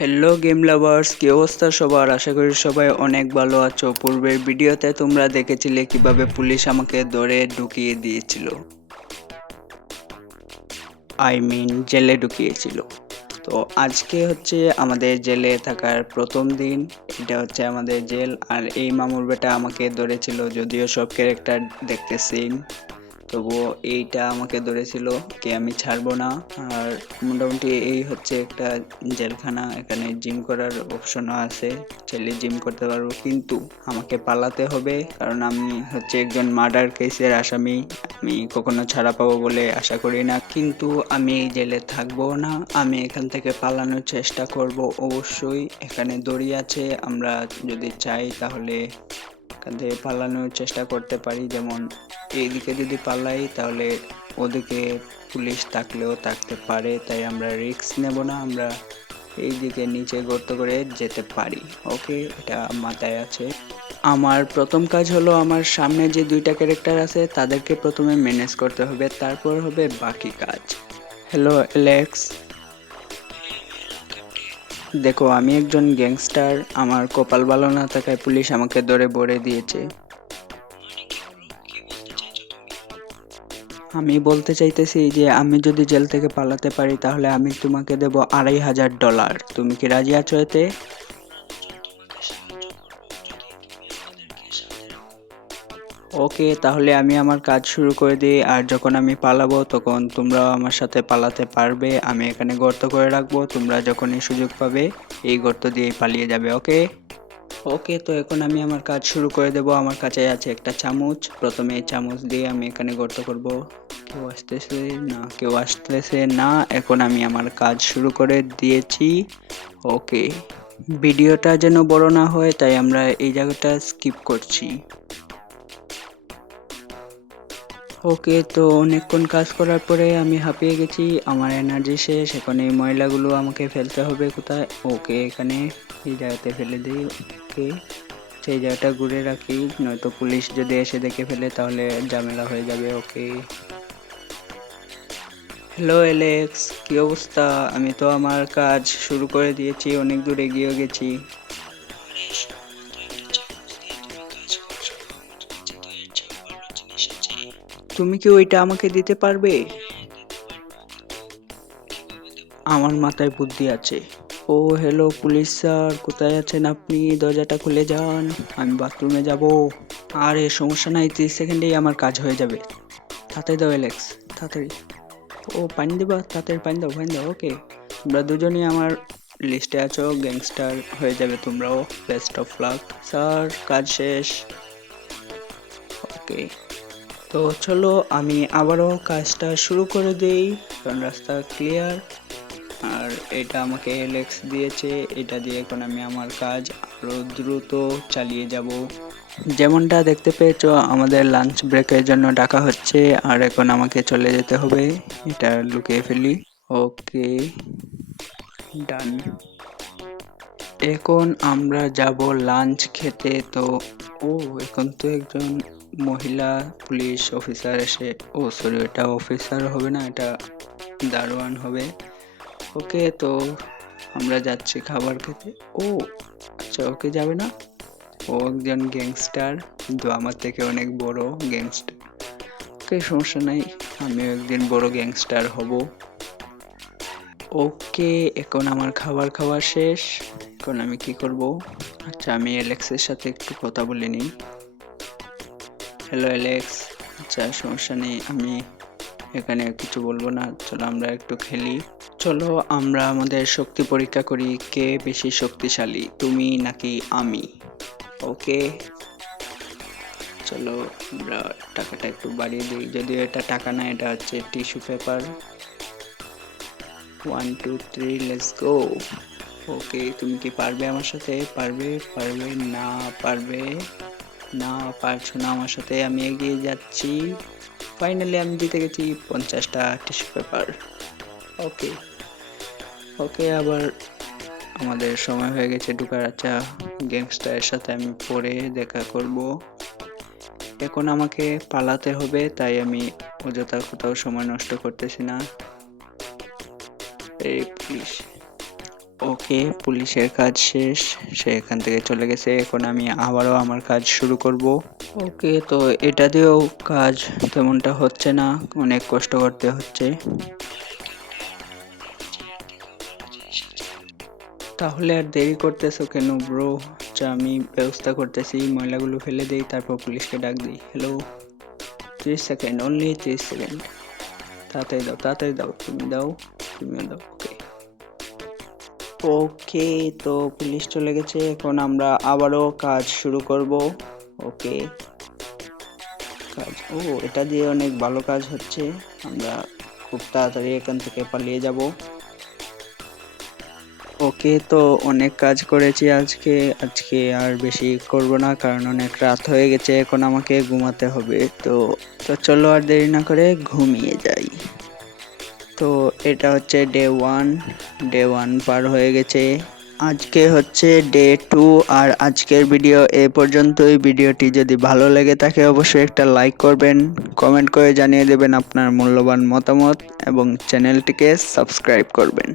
Hello game lovers কি অবস্থা সবার? আশা করি সবাই অনেক ভালো আছো। পূর্বের ভিডিওতে তোমরা দেখেছিলে কীভাবে পুলিশ আমাকে ধরে ঢুকিয়ে দিয়েছিল। আই মিন জেলে ঢুকিয়েছিল। তো আজকে হচ্ছে আমাদের জেলে থাকার প্রথম দিন। এটা হচ্ছে আমাদের জেল, আর এই মামুর বেটা আমাকে ধরেছিল, যদিও সব ক্যারেক্টার দেখতে সেম তবুও এইটা আমাকে ধরেছিল কে আমি ছাড়বো না। আর মোটামুটি এই হচ্ছে একটা জেলখানা, এখানে জিম করার অপশনও আছে। চাইলে জিম করতে পারব, কিন্তু আমাকে পালাতে হবে, কারণ আমি হচ্ছে একজন মার্ডার কেসের আসামি। আমি কখনো ছাড়া পাবো বলে আশা করি না, কিন্তু আমি এই জেলে থাকব না। আমি এখান থেকে পালানোর চেষ্টা করব। অবশ্যই এখানে দড়ি আছে, আমরা যদি চাই তাহলে থেকে পালানোর চেষ্টা করতে পারি। যেমন এইদিকে যদি পালাই, তাহলে ওদিকে পুলিশ থাকলেও থাকতে পারে, তাই আমরা রিস্ক নেব না, আমরা এই দিকে নিচে গর্ত করে যেতে পারি। ওকে, এটা মাথায় আছে। আমার প্রথম কাজ হলো আমার সামনে যে দুইটা ক্যারেক্টার আছে, তাদেরকে প্রথমে ম্যানেজ করতে হবে, তারপর হবে বাকি কাজ। Hello, Alex. দেখো, আমি একজন গ্যাংস্টার, আমার কপাল ভালো না থাকায় পুলিশ আমাকে ধরে বড়ে দিয়েছে। আমি বলতে চাইতেছি যে, আমি যদি জেল থেকে পালাতে পারি, তাহলে আমি তোমাকে দেব আড়াই হাজার ডলার। তুমি কি রাজি আছো এতে? ওকে, তাহলে আমি আমার কাজ শুরু করে দিই, আর যখন আমি পালাবো, তখন তোমরাও আমার সাথে পালাতে পারবে। আমি এখানে গর্ত করে রাখব, তোমরা যখনই সুযোগ পাবে, এই গর্ত দিয়েই পালিয়ে যাবে, ওকে? ওকে, তো এখন আমি আমার কাজ শুরু করে দেব। আমার কাছে আছে একটা চামচ। প্রথমে এই চামচ দিয়ে আমি এখানে গর্ত করব। কেউ আসতেছে না, কেউ আসতেছে না। এখন আমি আমার কাজ শুরু করে দিয়েছি, ওকে। ভিডিওটা যেন বড় না হয়, তাই আমরা এই জায়গাটা স্কিপ করছি। ওকে, তো অনেকক্ষণ কাজ করার পরে আমি হাঁপিয়ে গেছি। আমার এনার্জি শেষ, এখন এই ময়লাগুলো আমাকে ফেলতে হবে কোথায়? ওকে, এখানে, এই জায়গাতে ফেলে দিই। ওকে, সেই জায়গাটা ঘুরে রাখি। নয়তো পুলিশ যদি এসে দেখে ফেলে, তাহলে ঝামেলা হয়ে যাবে। ওকে। হ্যালো এলেক্স কি অবস্থা? আমি তো আমার কাজ শুরু করে দিয়েছি, অনেক দূর এগিয়ে গেছি। তুমি কি ওইটা আমাকে দিতে পারবে? আমার মাথায় বুদ্ধি আছে। ও, হ্যালো পুলিশ স্যার, কোথায় আছেন আপনি? দরজাটা খুলে যান। আমি বাথরুমে যাব। আরে, সমস্যা নাই, তিরিশ সেকেন্ডেই আমার কাজ হয়ে যাবে। তাড়াতাড়ি দাও, অ্যালেক্স, তাড়াতাড়ি। ও, পানি দেবা? তাড়াতাড়ি পানি দাও পানি দাও, ওকে। তোমরা দুজনেই আমার লিস্টে আছো, গ্যাংস্টার হয়ে যাবে তোমরাও। বেস্ট অফ লাক, স্যার, কাজ শেষ। ওকে। তো চলো আমি আবারও কাজটা শুরু করে দেই, কারণ রাস্তা ক্লিয়ার আর এটা আমাকে এলেক্স দিয়েছে, এটা দিয়ে এখন আমি আমার কাজ আরও দ্রুত চালিয়ে যাব। যেমনটা দেখতে পেয়েছ, আমাদের লাঞ্চ ব্রেকের জন্য ডাকা হচ্ছে, আর এখন আমাকে চলে যেতে হবে, এটা লুকিয়ে ফেলি। ওকে ডান এখন আমরা যাব লাঞ্চ খেতে, তো, ও, এখন তো একজন মহিলা পুলিশ অফিসার এসে, ও সরি এটা অফিসার হবে না, এটা দারোয়ান হবে। ওকে, তো, আমরা যাচ্ছি খাবার খেতে। ও আচ্ছা ওকে যাবে না? ও একজন গ্যাংস্টার কিন্তু আমার থেকে অনেক বড় গ্যাংস্টার ওকে, সমস্যা নাই, আমিও একদিন বড় গ্যাংস্টার হব। ওকে, এখন আমার খাবার খাওয়া শেষ। এখন আমি কি করব? আচ্ছা আমি অ্যালেক্সের সাথে একটু কথা বলে নিই। হ্যালো অ্যালেক্স আচ্ছা সমস্যা নেই, আমি এখানে কিছু বলব না। চলো, আমরা একটু খেলি। চলো, আমরা আমাদের শক্তি পরীক্ষা করি কে বেশি শক্তিশালী, তুমি নাকি আমি? ওকে। চলো, আমরা টাকাটা একটু বাড়িয়ে দিই। যদিও এটা টাকা না, এটা হচ্ছে tissue paper. One two three let's go okay, তুমি কি পারবে আমার সাথে? পারবে পারবে না পারবে না, পারছ না আমার সাথে, আমি এগিয়ে যাচ্ছি। ফাইনালি আমি জিতে গেছি পঞ্চাশটা টিস্যু পেপার ওকে ওকে, আবার আমাদের সময় হয়ে গেছে ঢুকার। আচ্ছা গ্যাংস্টারের সাথে আমি পরে দেখা করব। এখন আমাকে পালাতে হবে, তাই আমি অযথা কোথাও সময় নষ্ট করতেছি না। এই পুলিশ ওকে, পুলিশের কাজ শেষ। সে এখান থেকে চলে গেছে। এখন আমি আবারও আমার কাজ শুরু করব। ওকে, তো এটা দিয়েও কাজ তেমনটা হচ্ছে না। অনেক কষ্ট করতে হচ্ছে। তাহলে আর দেরি করতেছো কেন ব্রো? আচ্ছা আমি ব্যবস্থা করতেছি, ময়লাগুলো ফেলে দিই, তারপর পুলিশকে ডাক দিই। হ্যালো ত্রিশ সেকেন্ড অনলি ত্রিশ সেকেন্ড। তাড়াতাড়ি দাও তাড়াতাড়ি দাও। তুমি দাও, তুমিও দাও, ওকে। ওকে তো পুলিশ চলে গেছে, এখন আমরা আবারও কাজ শুরু করব। ওকে। কাজ, ও, এটা দিয়ে অনেক ভালো কাজ হচ্ছে। আমরা খুব তাড়াতাড়ি এখান থেকে পালিয়ে যাব। ওকে, তো অনেক কাজ করেছি আজকে। আজকে আর বেশি করব না, কারণ অনেক রাত হয়ে গেছে, এখন আমাকে ঘুমাতে হবে। তো তো চলো আর দেরি না করে ঘুমিয়ে যাই। তো এটা হচ্ছে ডে ওয়ান ডে ওয়ান পার হয়ে গেছে। আজকে হচ্ছে ডে টু আর আজকের ভিডিও এ পর্যন্তই। ভিডিওটি যদি ভালো লেগে থাকে, অবশ্যই একটা লাইক করবেন কমেন্ট করে জানিয়ে দেবেন আপনার মূল্যবান মতামত, এবং চ্যানেলটিকে সাবস্ক্রাইব করবেন।